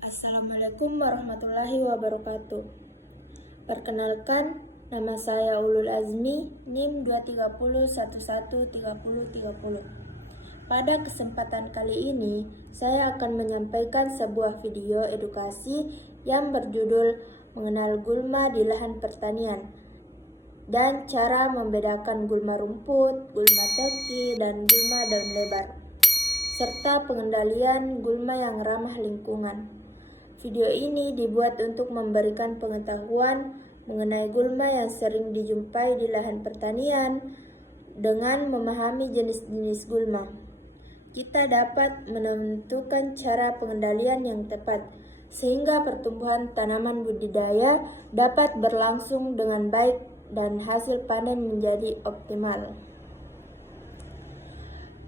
Assalamualaikum warahmatullahi wabarakatuh. Perkenalkan, nama saya Ulul Azmi, NIM 23011303030. Pada kesempatan kali ini, saya akan menyampaikan sebuah video edukasi yang berjudul Mengenal Gulma di Lahan Pertanian dan cara membedakan gulma rumput, gulma teki, dan gulma daun lebar, serta pengendalian gulma yang ramah lingkungan. Video ini dibuat untuk memberikan pengetahuan mengenai gulma yang sering dijumpai di lahan pertanian. Dengan memahami jenis-jenis gulma, kita dapat menentukan cara pengendalian yang tepat, sehingga pertumbuhan tanaman budidaya dapat berlangsung dengan baik dan hasil panen menjadi optimal.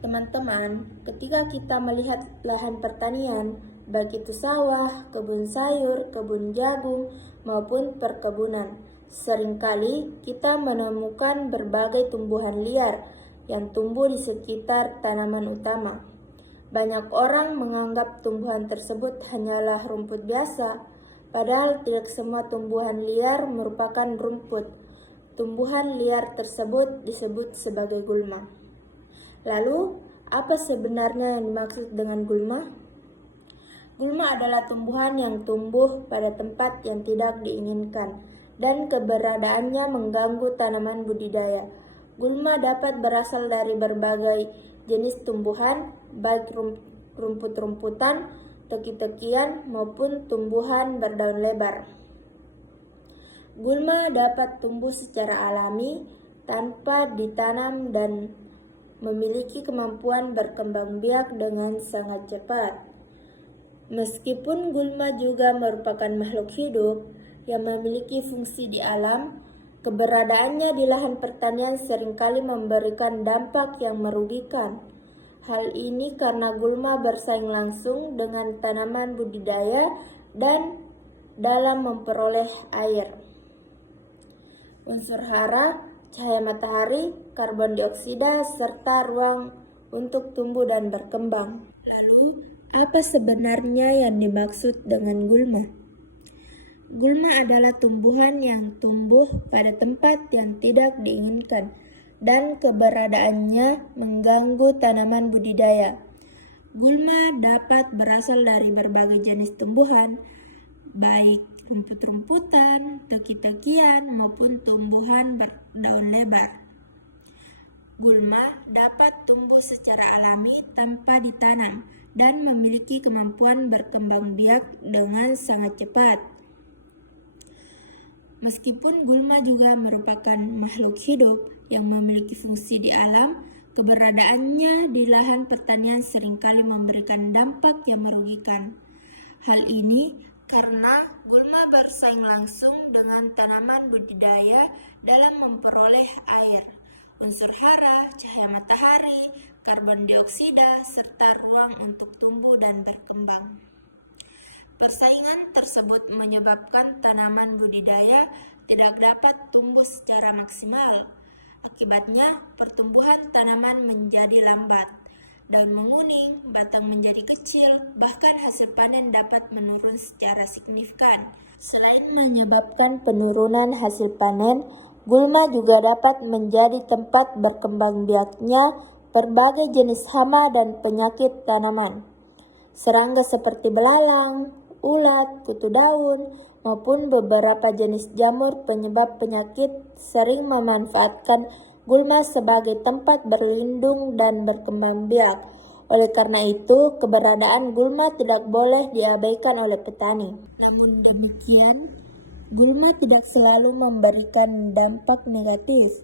Teman-teman, ketika kita melihat lahan pertanian, baik itu sawah, kebun sayur, kebun jagung, maupun perkebunan, seringkali kita menemukan berbagai tumbuhan liar yang tumbuh di sekitar tanaman utama. Banyak orang menganggap tumbuhan tersebut hanyalah rumput biasa, padahal tidak semua tumbuhan liar merupakan rumput. Tumbuhan liar tersebut disebut sebagai gulma. Lalu, apa sebenarnya yang dimaksud dengan gulma? Gulma adalah tumbuhan yang tumbuh pada tempat yang tidak diinginkan dan keberadaannya mengganggu tanaman budidaya. Gulma dapat berasal dari berbagai jenis tumbuhan, baik rumput-rumputan, teki-tekian, maupun tumbuhan berdaun lebar. Gulma dapat tumbuh secara alami tanpa ditanam dan memiliki kemampuan berkembang biak dengan sangat cepat. Meskipun gulma juga merupakan makhluk hidup yang memiliki fungsi di alam, keberadaannya di lahan pertanian seringkali memberikan dampak yang merugikan. Hal ini karena gulma bersaing langsung dengan tanaman budidaya dan dalam memperoleh air, unsur hara, cahaya matahari, karbon dioksida, serta ruang untuk tumbuh dan berkembang. Lalu, apa sebenarnya yang dimaksud dengan gulma? Gulma adalah tumbuhan yang tumbuh pada tempat yang tidak diinginkan dan keberadaannya mengganggu tanaman budidaya. Gulma dapat berasal dari berbagai jenis tumbuhan, baik rumput-rumputan, teki-tekian, maupun tumbuhan berdaun lebar. Gulma dapat tumbuh secara alami tanpa ditanam dan memiliki kemampuan berkembang biak dengan sangat cepat. Meskipun gulma juga merupakan makhluk hidup yang memiliki fungsi di alam, keberadaannya di lahan pertanian seringkali memberikan dampak yang merugikan. Hal ini karena gulma bersaing langsung dengan tanaman budidaya dalam memperoleh air, unsur hara, cahaya matahari, karbon dioksida, serta ruang untuk tumbuh dan berkembang. Persaingan tersebut menyebabkan tanaman budidaya tidak dapat tumbuh secara maksimal. Akibatnya, pertumbuhan tanaman menjadi lambat, daun menguning, batang menjadi kecil, bahkan hasil panen dapat menurun secara signifikan. Selain menyebabkan penurunan hasil panen, gulma juga dapat menjadi tempat berkembang biaknya berbagai jenis hama dan penyakit tanaman. Serangga seperti belalang, ulat, kutu daun, maupun beberapa jenis jamur penyebab penyakit sering memanfaatkan gulma sebagai tempat berlindung dan berkembang biak. Oleh karena itu, keberadaan gulma tidak boleh diabaikan oleh petani. Namun demikian, gulma tidak selalu memberikan dampak negatif.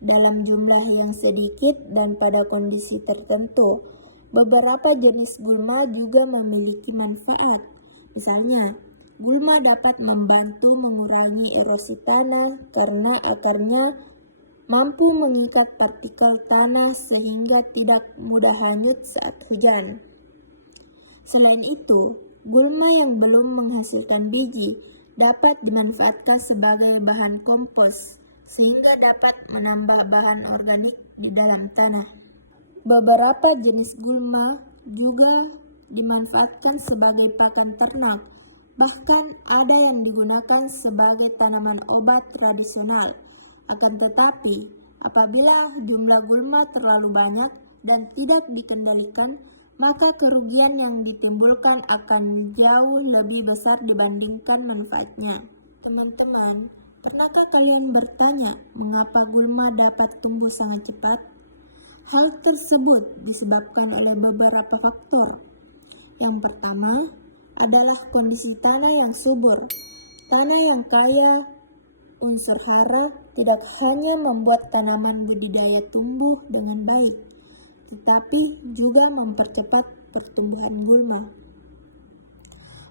Dalam jumlah yang sedikit dan pada kondisi tertentu, beberapa jenis gulma juga memiliki manfaat. Misalnya, gulma dapat membantu mengurangi erosi tanah karena akarnya mampu mengikat partikel tanah sehingga tidak mudah hanyut saat hujan. Selain itu, gulma yang belum menghasilkan biji dapat dimanfaatkan sebagai bahan kompos, sehingga dapat menambah bahan organik di dalam tanah. Beberapa jenis gulma juga dimanfaatkan sebagai pakan ternak, bahkan ada yang digunakan sebagai tanaman obat tradisional. Akan tetapi, apabila jumlah gulma terlalu banyak dan tidak dikendalikan, maka kerugian yang ditimbulkan akan jauh lebih besar dibandingkan manfaatnya. Teman-teman, pernahkah kalian bertanya mengapa gulma dapat tumbuh sangat cepat? Hal tersebut disebabkan oleh beberapa faktor. Yang pertama adalah kondisi tanah yang subur. Tanah yang kaya unsur hara tidak hanya membuat tanaman budidaya tumbuh dengan baik, tetapi juga mempercepat pertumbuhan gulma.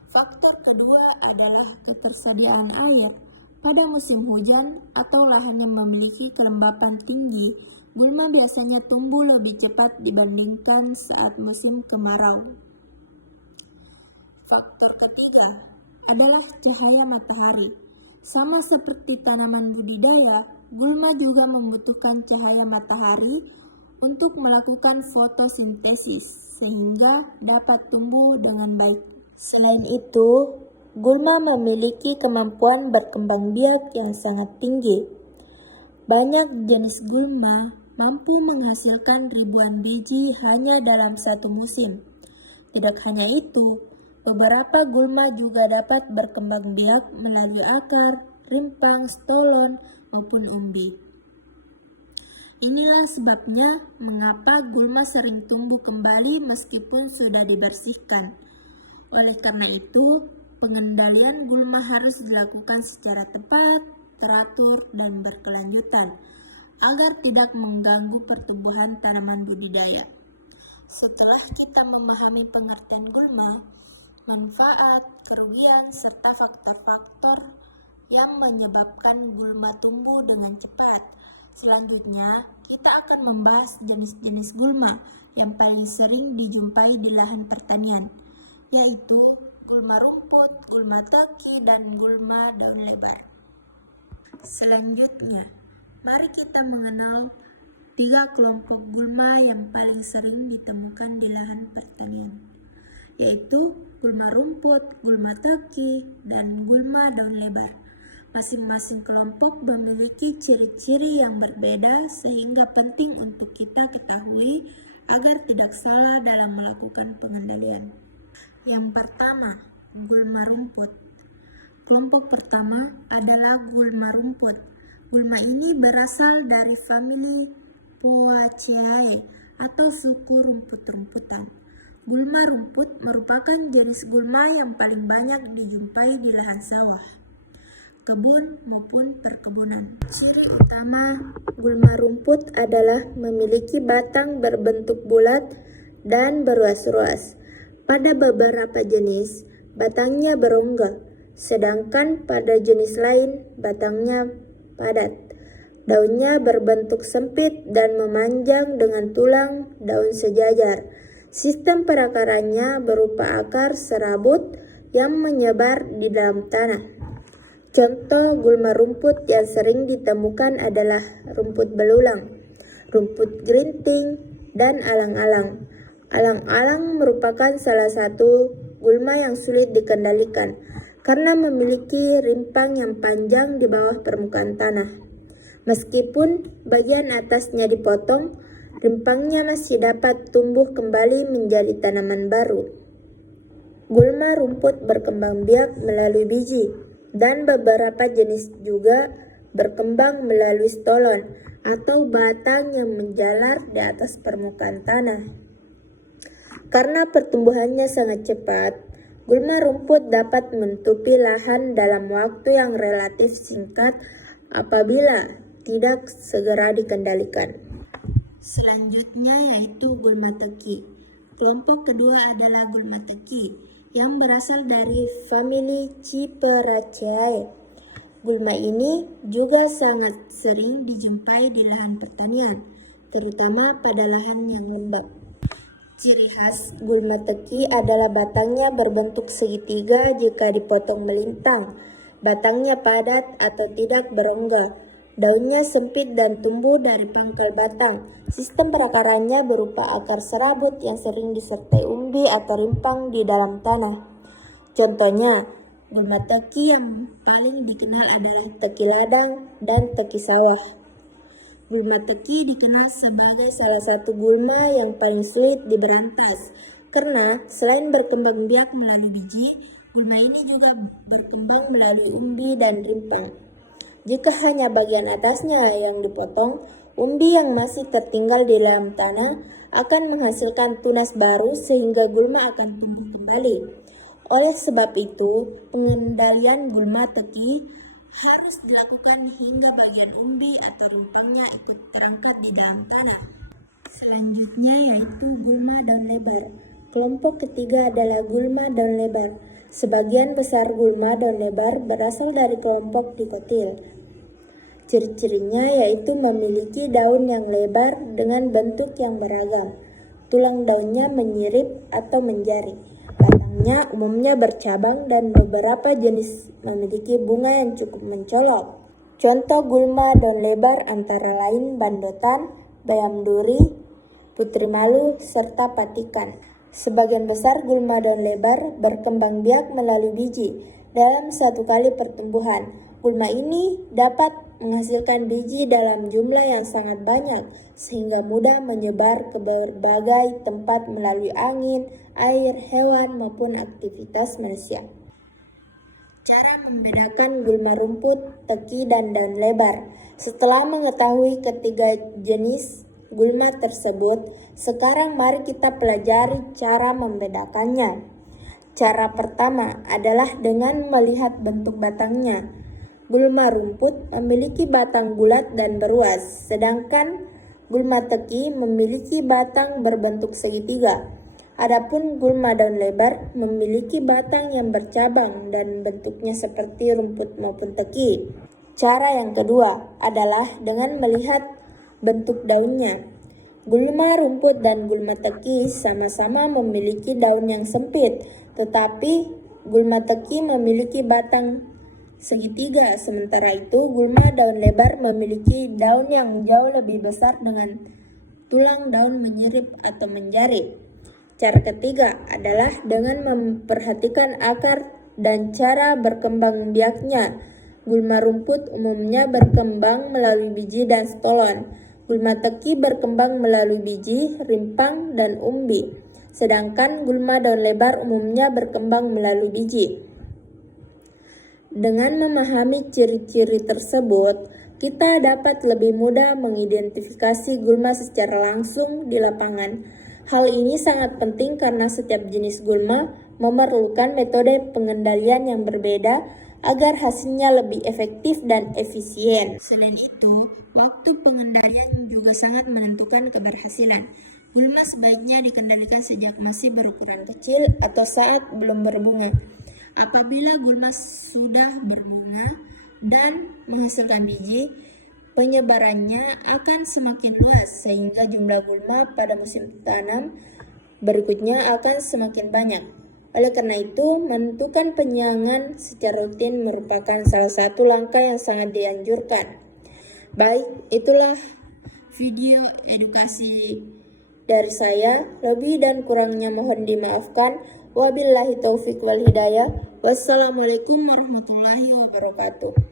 Faktor kedua adalah ketersediaan air. Pada musim hujan atau lahan yang memiliki kelembapan tinggi, gulma biasanya tumbuh lebih cepat dibandingkan saat musim kemarau. Faktor ketiga adalah cahaya matahari. Sama seperti tanaman budidaya, gulma juga membutuhkan cahaya matahari untuk melakukan fotosintesis sehingga dapat tumbuh dengan baik. Selain itu, gulma memiliki kemampuan berkembang biak yang sangat tinggi. Banyak jenis gulma mampu menghasilkan ribuan biji hanya dalam satu musim. Tidak hanya itu, beberapa gulma juga dapat berkembang biak melalui akar, rimpang, stolon, maupun umbi. Inilah sebabnya mengapa gulma sering tumbuh kembali meskipun sudah dibersihkan. Oleh karena itu, pengendalian gulma harus dilakukan secara tepat, teratur, dan berkelanjutan agar tidak mengganggu pertumbuhan tanaman budidaya. Setelah kita memahami pengertian gulma, manfaat, kerugian, serta faktor-faktor yang menyebabkan gulma tumbuh dengan cepat, selanjutnya kita akan membahas jenis-jenis gulma yang paling sering dijumpai di lahan pertanian, yaitu gulma rumput, gulma teki, dan gulma daun lebar. Selanjutnya, mari kita mengenal 3 kelompok gulma yang paling sering ditemukan di lahan pertanian, yaitu gulma rumput, gulma teki, dan gulma daun lebar. Masing-masing kelompok memiliki ciri-ciri yang berbeda sehingga penting untuk kita ketahui agar tidak salah dalam melakukan pengendalian. Yang pertama, gulma rumput. Kelompok pertama adalah gulma rumput. Gulma ini berasal dari famili Poaceae atau suku rumput-rumputan. Gulma rumput merupakan jenis gulma yang paling banyak dijumpai di lahan sawah, kebun maupun perkebunan. Ciri utama gulma rumput adalah memiliki batang berbentuk bulat dan beruas-ruas. Pada beberapa jenis, batangnya berongga, sedangkan pada jenis lain, batangnya padat. Daunnya berbentuk sempit dan memanjang dengan tulang daun sejajar. Sistem perakarannya berupa akar serabut yang menyebar di dalam tanah. Contoh gulma rumput yang sering ditemukan adalah rumput belulang, rumput gerinting, dan alang-alang. Alang-alang merupakan salah satu gulma yang sulit dikendalikan karena memiliki rimpang yang panjang di bawah permukaan tanah. Meskipun bagian atasnya dipotong, rimpangnya masih dapat tumbuh kembali menjadi tanaman baru. Gulma rumput berkembang biak melalui biji, dan beberapa jenis juga berkembang melalui stolon atau batang yang menjalar di atas permukaan tanah. Karena pertumbuhannya sangat cepat, gulma rumput dapat menutupi lahan dalam waktu yang relatif singkat apabila tidak segera dikendalikan. Selanjutnya yaitu gulma teki. Kelompok kedua adalah gulma teki yang berasal dari famili Ciperaceae. Gulma ini juga sangat sering dijumpai di lahan pertanian, terutama pada lahan yang lembab. Ciri khas gulma teki adalah batangnya berbentuk segitiga jika dipotong melintang, batangnya padat atau tidak berongga, Daunnya sempit dan tumbuh dari pangkal batang. Sistem perakarannya berupa akar serabut yang sering disertai umbi atau rimpang di dalam tanah. Contohnya, gulma teki yang paling dikenal adalah teki ladang dan teki sawah. Gulma teki dikenal sebagai salah satu gulma yang paling sulit diberantas, karena selain berkembang biak melalui biji, gulma ini juga berkembang melalui umbi dan rimpang. Jika hanya bagian atasnya yang dipotong, umbi yang masih tertinggal di dalam tanah akan menghasilkan tunas baru sehingga gulma akan tumbuh kembali. Oleh sebab itu, pengendalian gulma teki harus dilakukan hingga bagian umbi atau rimpangnya ikut terangkat di dalam tanah. Selanjutnya yaitu gulma daun lebar. Kelompok ketiga adalah gulma daun lebar. Sebagian besar gulma daun lebar berasal dari kelompok dikotil. Ciri-cirinya yaitu memiliki daun yang lebar dengan bentuk yang beragam. Tulang daunnya menyirip atau menjari. Batangnya umumnya bercabang dan beberapa jenis memiliki bunga yang cukup mencolok. Contoh gulma daun lebar antara lain bandotan, bayam duri, putri malu, serta patikan. Sebagian besar gulma daun lebar berkembang biak melalui biji dalam satu kali pertumbuhan. Gulma ini dapat menghasilkan biji dalam jumlah yang sangat banyak sehingga mudah menyebar ke berbagai tempat melalui angin, air, hewan maupun aktivitas manusia. Cara membedakan gulma rumput, teki, dan daun lebar. Setelah mengetahui ketiga jenis gulma tersebut, sekarang mari kita pelajari cara membedakannya. Cara pertama adalah dengan melihat bentuk batangnya. Gulma rumput memiliki batang bulat dan beruas, sedangkan gulma teki memiliki batang berbentuk segitiga. Adapun gulma daun lebar memiliki batang yang bercabang dan bentuknya seperti rumput maupun teki. Cara yang kedua adalah dengan melihat bentuk daunnya. Gulma rumput dan gulma teki sama-sama memiliki daun yang sempit, tetapi gulma teki memiliki batang segitiga, sementara itu gulma daun lebar memiliki daun yang jauh lebih besar dengan tulang daun menyirip atau menjari. Cara ketiga adalah dengan memperhatikan akar dan cara berkembang biaknya. Gulma rumput umumnya berkembang melalui biji dan stolon. Gulma teki berkembang melalui biji, rimpang, dan umbi. Sedangkan gulma daun lebar umumnya berkembang melalui biji. Dengan memahami ciri-ciri tersebut, kita dapat lebih mudah mengidentifikasi gulma secara langsung di lapangan. Hal ini sangat penting karena setiap jenis gulma memerlukan metode pengendalian yang berbeda agar hasilnya lebih efektif dan efisien. Selain itu, waktu pengendalian juga sangat menentukan keberhasilan. Gulma sebaiknya dikendalikan sejak masih berukuran kecil atau saat belum berbunga. Apabila gulma sudah berbunga dan menghasilkan biji, penyebarannya akan semakin luas sehingga jumlah gulma pada musim tanam berikutnya akan semakin banyak. Oleh karena itu, menentukan penyiangan secara rutin merupakan salah satu langkah yang sangat dianjurkan. Baik, itulah video edukasi dari saya. Lebih dan kurangnya mohon dimaafkan. Wabillahi taufik wal hidayah. Wassalamualaikum warahmatullahi wabarakatuh.